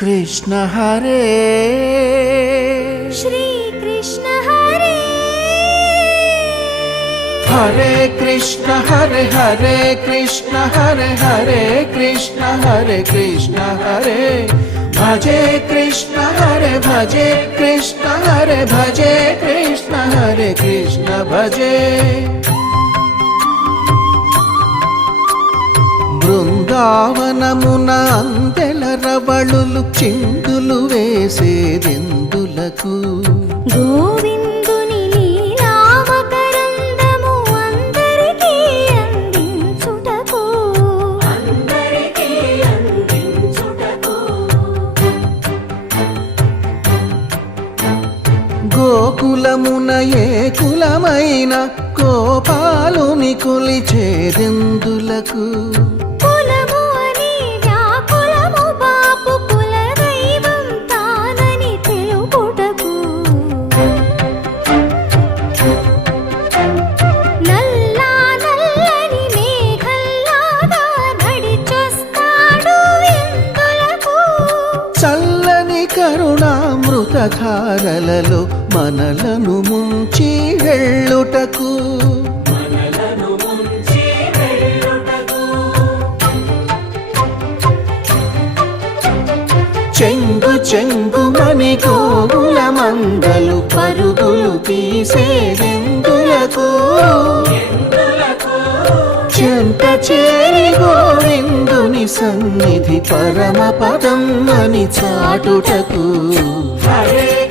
कृष्ण हरे श्रीकृष्ण हरे हरे कृष्ण हरे हरे कृष्ण हरे हरे कृष्ण हरे कृष्ण हरे भजे कृष्ण हरे भजे कृष्ण हरे भजे कृष्ण हरे कृष्ण भजे वृन्दावनमुना అందెల రవళులు చిందులు వేసేదెందులకు? గోవిందుని లీలావకరందము అందరికీ అందించుటకు. గోకులమున ఏ కులమైన గోపాలుని కొలిచేదెందులకు? కరుణామృతధారలలో మనలను ముంచి వెళ్ళుటకు. చెంగు చెంగు మని కోగుల మందలు పరుగులు తీసేదెందులకు చెంత చేరి గోవిందుని సన్నిధి పరమ పదం అని చాటుటకు. హరే